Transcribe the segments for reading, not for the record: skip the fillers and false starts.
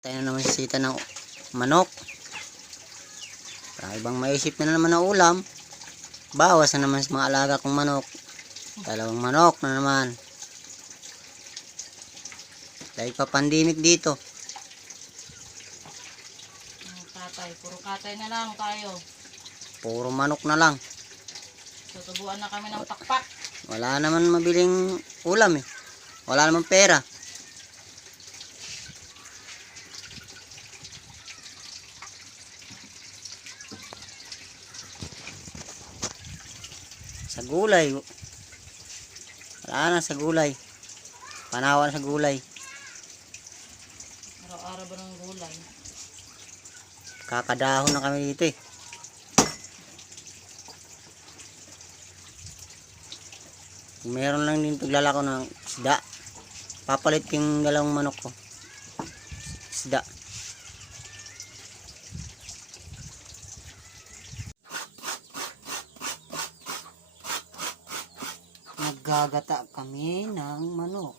Tayo na naman sisita ng manok. Para ibang maisip na naman na ulam. Bawas na naman sa mga alaga kong manok. Dalawang manok na naman. Dahil pa pandemic dito. Katay, puro katay na lang tayo. Puro manok na lang. Tutubuan na kami ng pakpak. Wala naman mabiling ulam eh. Wala naman pera. Sa gulay. Wala na sa gulay. Panawa na sa gulay. Araw-araw ba ng gulay? Kakadahon na kami dito eh. Meron lang din paglalako ng isda. Papalit yung dalawang manok ko. Isda. Naggagata kami ng manok.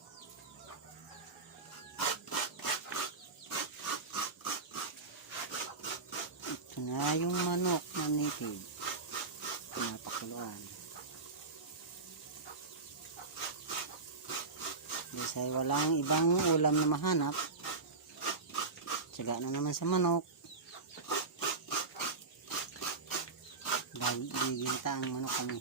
Ito na yung manok na native. Pinapakuluan. Kasi walang ibang ulam na mahanap. Tiyaga na naman sa manok. Bibinta ang manok kami.